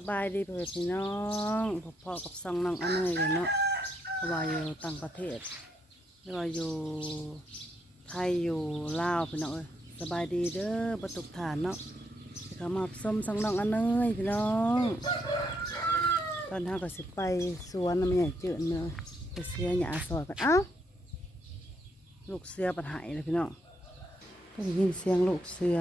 สบายดีเพื่อนพี่น้องพ่อกับซองน้องอันเนยกันเนาะเพราะว่าอยู่ต่างประเทศหรือว่าอยู่ไทยอยู่ลาวพี่น้องเอ้ยสบายดีเด้อประตุกฐานเนาะเขามาส้มซองน้องอันเนยพี่น้อง ตอนเฮาก็สิไปสวนน้ำใหญ่เจืดเนาะไปเสียหญ้าซอยกันเอ้าลูกเสือปัญหายเลยพี่น้องก็ได้ยินเสียงลูกเสือ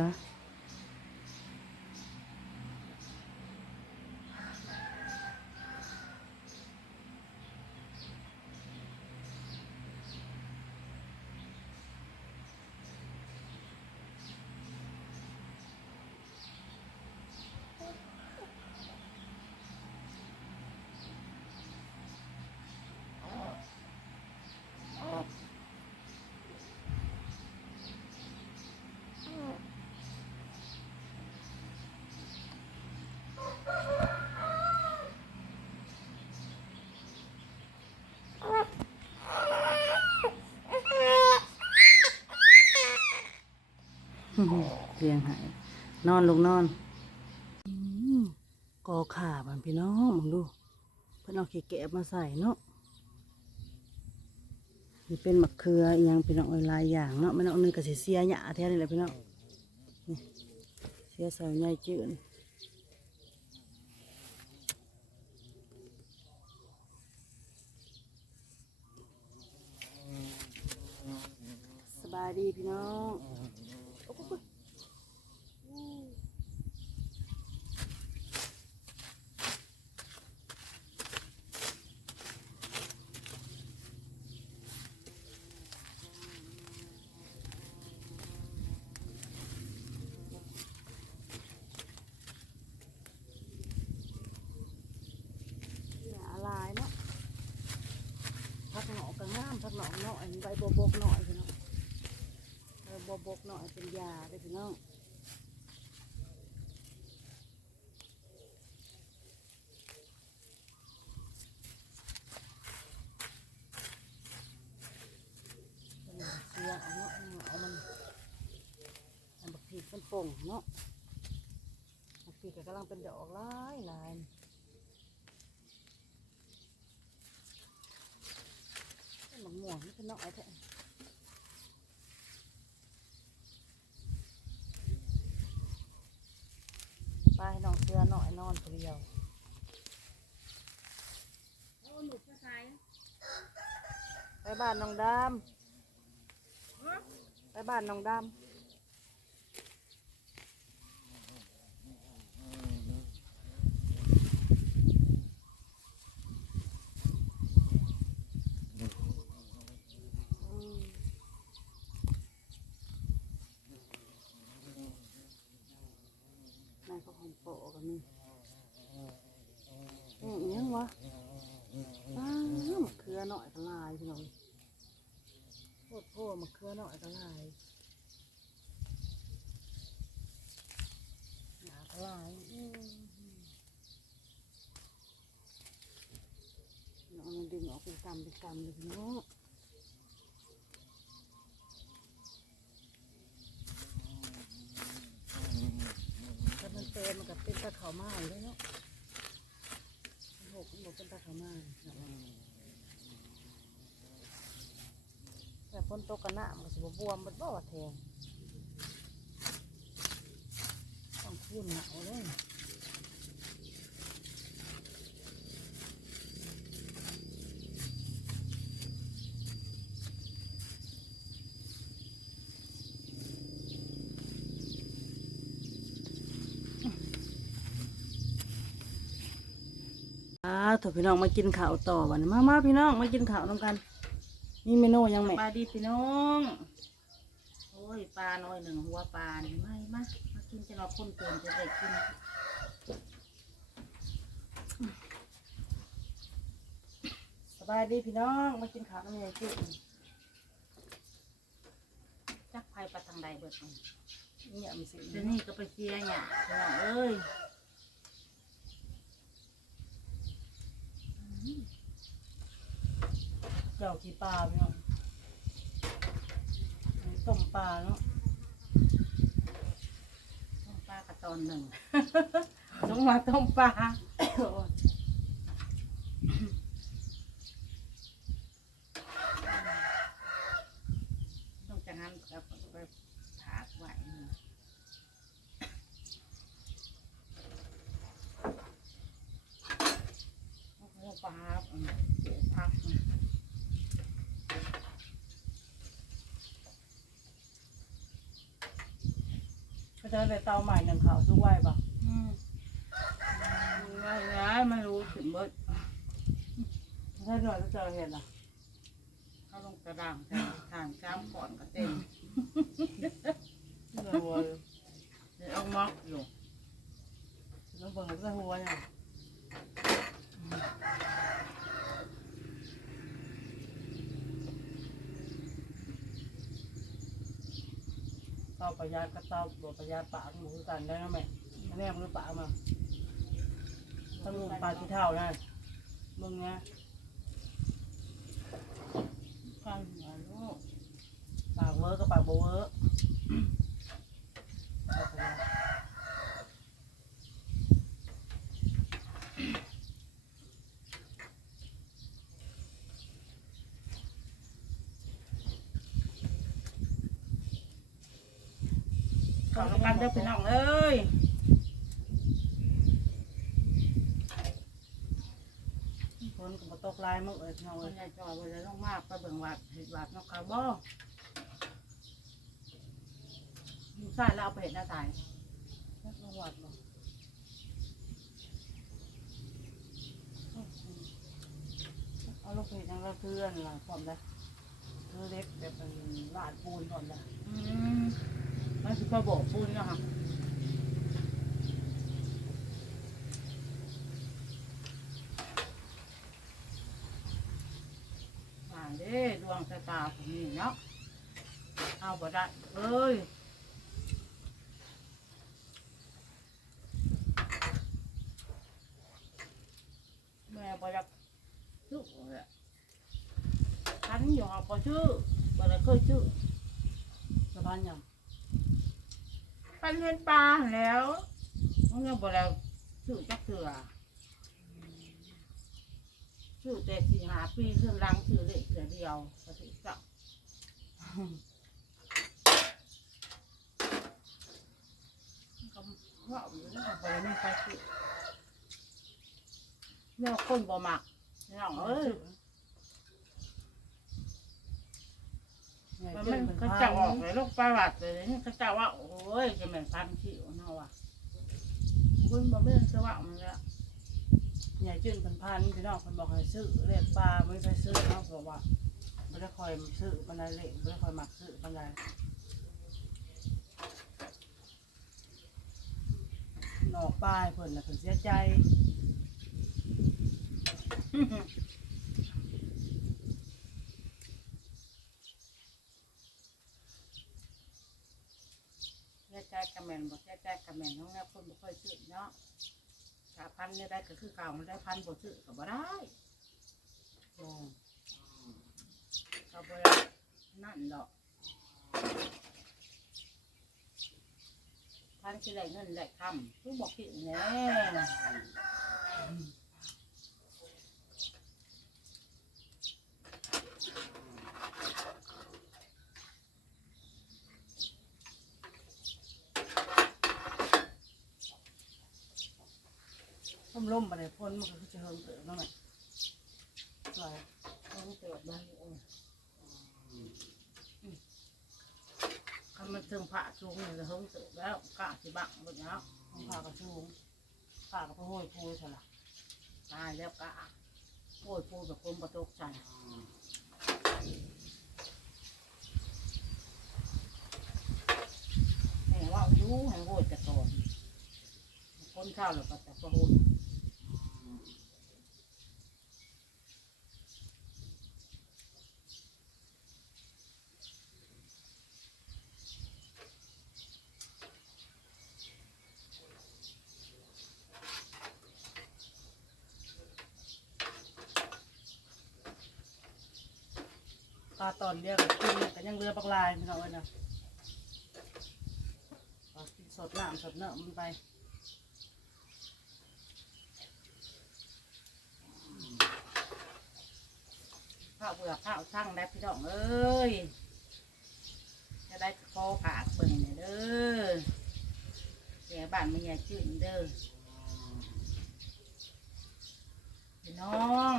เรียงหายนอนลงนอนกอขาบันพี่น้องมึงดู เพิ่อนเอาขี้แกะมาใส่เนาะนี่เป็นมะเขืออหยังพี่น้องเอ้ยหลายอย่างเนาะมันเอาเนื้อกระเสียหยาแท้นี่แหละพี่น้องนี่เสียใส่ใหญ่จืดสบายดีพี่น้องโอ้โห อย่าลายเนาะพักหนอกกับงามพัก หนอกหน่อยใบบบกหน่อยพี่น้องใบบบกหน่อยเป็นยาได้อพี่น้องเสียเอเนาะเอามันอันบักพีกมันป่งเนาะบักพีก็กำลังเป็นดอกหลายลาย หมองม่วงนี่เป็นน้อยแท้ไปให้น้องเสือหน่อยนอนคนเดียวไปบ้านน้องดำไปบ้านน้องดำอืมนายก็ห อมโปะกันนี่อืมอิหยังวะอ้าวมะเขือหน่อยก็ลายพี่น้องโคตรโพมะเขือหน่อยก็ลายหนาก็ลายอืมน้องมันดึงออกเป็นกำเป็นกำเลยพี่น้อง ถ้ามันเต็มมัน กับเป็นตะเขาไม้เลยเนาะหกมันบอกเป็นตะขาไม้แต่ฝนตกกระหน่ำมันสิบบวมมันบ่าแทงต้องคูนหนาวเลย ถูกพี่น้องมากินข้าวต่อวันมามาพี่น้องมากินข้าวน้ำกัน นี่เมนูยังไหมปลาดีพี่น้อง โอ้ยปลาน้อยหนึ่งหัวปลานี่ไม่มามากินจะรอคนเติมจะได้กินสบายดีพี่น้องมากินข้าวน้ำใหญ่จุ๊จักไผ่ปลาทางใดเบิดเนี่ยมีสิเดี๋ยวนี้ก็ไปเชียร์เนี่ยพี่น้องเอ้ย เจ้าขี้ปลาพี่น้องอันนี้ต้มปลาเนาะต้มปลากระตอนหนึ่งต้องมาต้มปลา ต้องจะงั้นครับไปถากไว้โอ้โหปลาอืมเดี๋ยวพักนะ ก็ จะได้เตาใหม่หนึ่งเขาทุกไว้ปะอืมง่ายง่ายไม่รู้ถึงเบิดถ้าหน่อยจะเจอเห็นอะเขาลงกระดังทานทานข้ามก่อนก็เต็มเนื้อวัวเดี๋ยวเอาม็อกอยู่แล้วเบิ่งก็หัวเนี่ย เตาประหยัดก็เตาบ่ประหยัดปากหมูคือกันได้นะแม่อันนี้มันปากมาถ้ามึงปลาที่เท่านะมึงเนี้ยฟังหัวลูกปากเวอร์กับปากโบเวอร์เอาไปเลย ขอรับกันเด้อพี่น้องเอ้ยฝนกับตกลายมึงเอ้ยพี่น้องคเอ้นยใหญ่จอยไปเลยต้องมากไปเบิ่งวัดเห็ดวัดนกเขาบ่อยู่ใส่แล้วเอาไปเห็ดหน้าตายจักรวรรดิบ่เอาลูกเพจยังละเพื่อนล่ะพร้อมนะคือเล็กแบบเป็นลาดปูนพร้อมนะอืม มันคือประโบกปูนเนาะค่ะอ่าเด้ดวงชะตาผมนี่เนาะเอาบ่ได้เอ้ยแม่บ่อยากซื้อเลยทันอยู่หอบบ่ชื่อบ่ได้เคยชื่อสะพานยัง ปันเงินปลาหั่นแหล้วมันยังบ่แล้วซื้อจักเถื่อซื้อแต่สี่หาปีขึ้นหลังซื้อเล็กเถื่อเดียวก็ถือจักก็ว่าอยู่นะบ่ได้มีใครซื้อแนวคนบ่มักน้องเอ้ย ไง มันเจ้ามันเป็นเขาจะออกเลยลูกประวัติเลยนี่เขาจะว่าโอ้ยจะเหม็นพันขี้เนาะว่ะคุณบ่แม่นสว่างมันละใหญ่จืดเป็นพันพี่น้องคนบอกให้ซื้อเรียกปลาไม่ไปซื้อเนาะเพราะว่าไม่ได้คอยซื้อปันไดเละไม่ได้คอยหมักซื้อปันไดหนอกปลายเพิ่นน่ะเพิ่นเสียใจ แค่ใจกระ แมนบอกแค่ใจกระแมนน้องแม่คนบ่ค่อยซื้อเนาะถ้าพันเนี่ยได้ก็คือเก่ามันได้พันบ่ซื้อก็บ่ได้อืมก็บ่ได้นั่นดอกพันสิได้เงินได้คำคือบอกผิดแน่ ล่มล่มๆไปเลยพ่นมันก็คือจะเฮิงเติมนั่นแหละสวยต้องเกิดได้โอ้ยคำมันถึงพระสูงเนี่ยจะเฮิงเติบแล้วกะสิบังหมดแล้วของผ่ากระชูงผ่ากระโห้ยพูใช่ละตายแล้วกะโอ้ยพูดแบบคนประตกใจแม่ว่าอยู่ให้โหดจะตอนคนข้าวแล้วก็จะประโหด กลายมโน้องเอ้ยนะเอากินสดน้ำสดเนื้อมันไปข้าวเบื่อข้าวช่างแล้พี่น้องเอ้ยจะได้โคอผากเบิ่งเนี่ยเด้อเสียบ้านไม่อยากชื่นเด้อพี่น้อง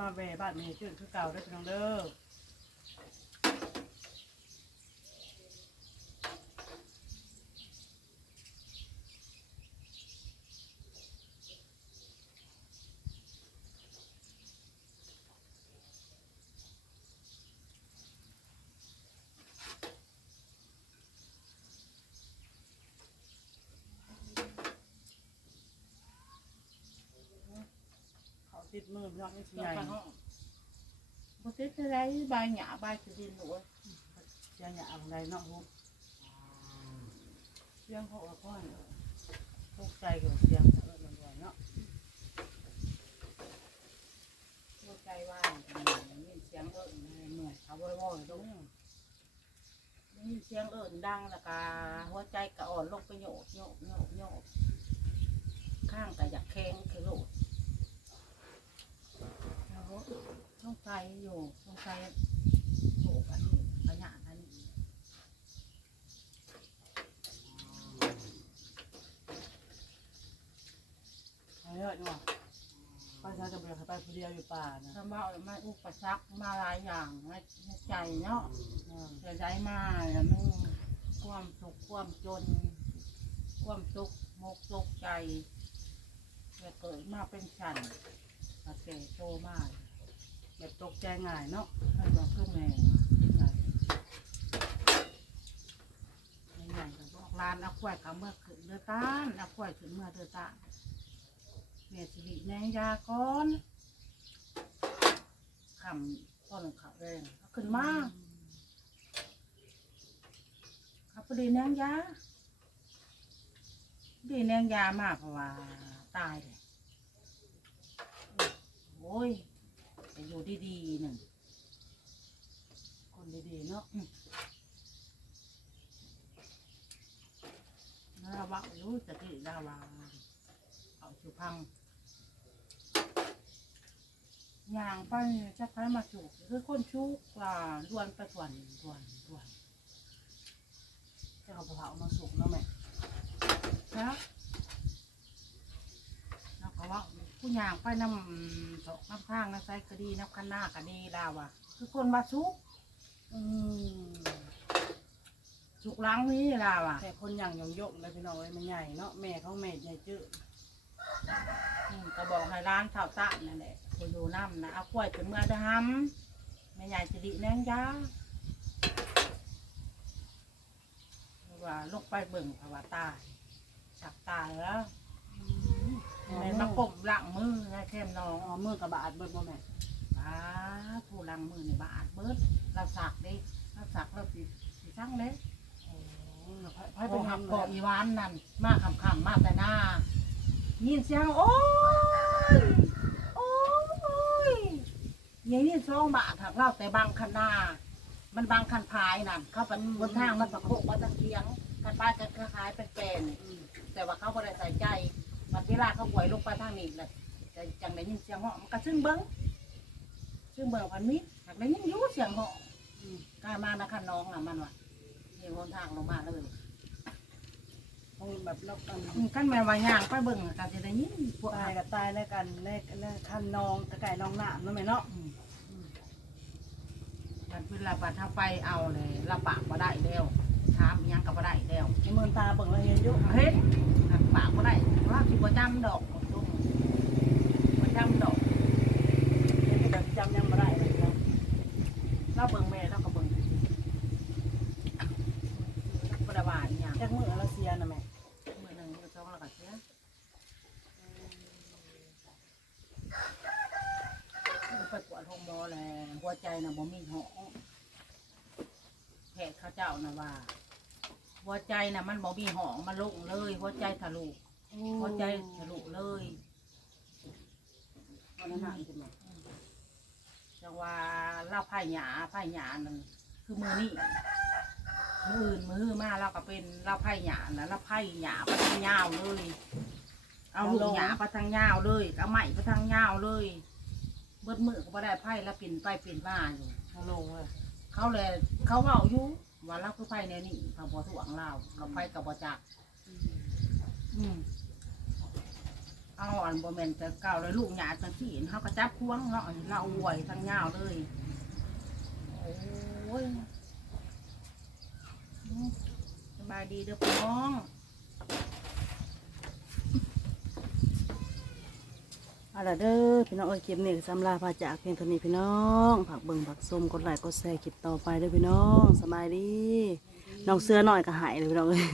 มาแว่บ้านแม่จืดคือเก่าได้อพี่น้องเด้อ เขาติดมือพี่น้องนี่สิใหใหญ่ญ่บ่ติดอะไรใบหญ้าใบสุดินหนูเสียงอย่าอะไรเนาะฮู้เสียงเขาว่าพ่อเนี่ยตกใจกับเสียงเออมันไหวเนาะหัวใจว่างได้ยินเสียงเอิ้นเหนื่อยเขาบ่บ่อยลงได้ยินเสียงเอิ้นดังแล้วก็หัวใจก็อ่อนลงไปโยกโยกโยกโยกข้างก็อยากแข็งคือโลดแล้ว ต้องใจอยู่ต้องใจโยกอันนี้ขยะอันนี้เอาเยอะดีกว่าป้าชาจะไปกับไปคนเดียวอยู่ป่านะถ้ามามาอุปสรรคมาหลายอย่างในในใจเนาะอืมจะได้มาแล้วมันความสุขความจน ความสุขมกสุขใจจะเกิดมาเป็นฉันกระเสโตมาก แบบตกใจง่ายเนาะให้บอกคือแม่ใหญ่ๆก็บอกร้านเอาควายกับเมื่อขึ้นเดือต้านเอาควายขึ้นเมื่อเดือต้านเมสิริแนงยาก้อนคำต้นเขาแรงเอาขึ้นมาครับพอดีแนงยาพอดีแนงยามากเพราะว่าตายเลยโอ้ย แต่อยู่ดีๆหนึ่งคนดีๆเนาะน่าว่ารู้จะที่ดาวาเอาสุพังย่างไปจะใครมาสุกคือคนชุกว่าดวนไปดวนดวนดวนจะเอาไปเผามาสุกเนาะแม่ครับแล้วก็ว่า ผู้ย่างไปน้ำตกน้ำข้างน้ำใสก็ดีน้ำคันหน้าก็ดีดาว่าคือคนมาสุกอืมสุกหล้างนี้ดาว่าแต่คนอย่างยงยกเลยพี่น้องเลยมันใหญ่เนาะแม่เขาแม่ใหญ่จืดอืมก็บอกให้ร้านเท่าตะนั่นแหละไปอยู่น้ำนะเอากล้วยถึงเมื่อเดห้ำไม่ใหญ่จะดีแนงยาว่าลงไปเบิ่งภาวะตายฉับตายแล้วแม่มากบหลัง มือนะเข้มน้องอ๋อมือกระบาดเบิดบ่แม่ป้าผู้หลังมือในบาดเบิดเราสักเด้เราสักเราสิสิช่างเด้โอ้ไผไผให้เป็เป็นนทำทำเลเกาะยอีวานนั่นมาคำคำๆมาแต่หน้ายินเสียงโอ้ยโอ้ยอย่างนี้สองบาทถักเล่าแต่บางคันหน้ามันบางคันพายนั่นเขาเป็นบนทางมันตะโคกว่าตะเคียงกันป้ายกันคล้ายๆเป็นแกนอืมแต่ว่าเขาบ่ได้ใส่ใจมันเวลาเขาหวยลงไปทางนี้เลยแต่ จังได้ยินเสียงเหาะมันก็ซึ่งเบิ้งซึ่งเบิ้งพันมิตรหากได้ยินอยูเสียงเหาะอืมกล้ามานะคันน้องน่ะมันว่ะเห็นหนทางลงมาเลยคงแบบเรากันอืมกันแม่ว่าย่างไปเบิ่งก็จะได้ยินพวกตาอายยกับตายแล้วกันในในคันนองกระไก่นองหนามเนาะแม่เนาะอืมมันเวลาบัดเฮาไปเอาเลยละปากบ่ได้แล้วถามอิหยังก็บ่ได้แล้วในมือตาเบิ่งแล้วเห็นอยู่เฮ็ดหักปากบ่ได้ว่าสิบ่จำดอกตรงบ่จำดอก เห็นแบบจำยังบ่ได้เลยเนาะ เราเบิ่งแม่เราก็เบิ่งบ่ได้ว่าอีหยัง จากมือเราเสียนะแม่ มื้อหนึงมื้อสองแล้วก็เสียไปปวดห้องหมอแล้วหัวใจน่ะบ่มีหองแพทย์เขาเจ้าน่ะว่า หัวใจน่ะมันบ่มีหองมันลงเลย หัวใจทะลุหัวใจทะลุเลยวันนั้นน่ะเป็นไงจังว่าเล่าไผ่หยาไผ่หยานั่นคือมือนี่มืออื่นมือมาเราก็เป็นเราไผ่หยานะเราไผ่หยาไปทางยาวเลย เอาลูกหยาไปทางยาวเลยเอาไม้ไปทางยาวเลยเบิดมือก็บ่ได้ไผ่แล้วปิ่นไปปิ่นมาอยู่เขาลงเลยเขาเลยเขาเว้าอยู่ ว่าเราคือไผ่แนวนี้เขาบ่ถ่วงเราเราไผ่กับบ่จักอืมเอาอันบ่แม่นแต่เก่าเลยลูกหยาจังซี่เฮาก็จับควงเนาะเราอวยทางยาวเลยโอ้ยอืมสบายดีเด้อพี่น้อง เอาละเด้อพี่น้องเอ้ยคลิปนี้ก็สำลาพาจากเพียงเท่านี้พี่น้องผักเบิ่งผักส้มกดไลค์กดแชร์คลิปต่อไปเด้อพี่น้องสบายดีน้องเสื้อหน่อยก็หายเลยพี่น้องเอ้ย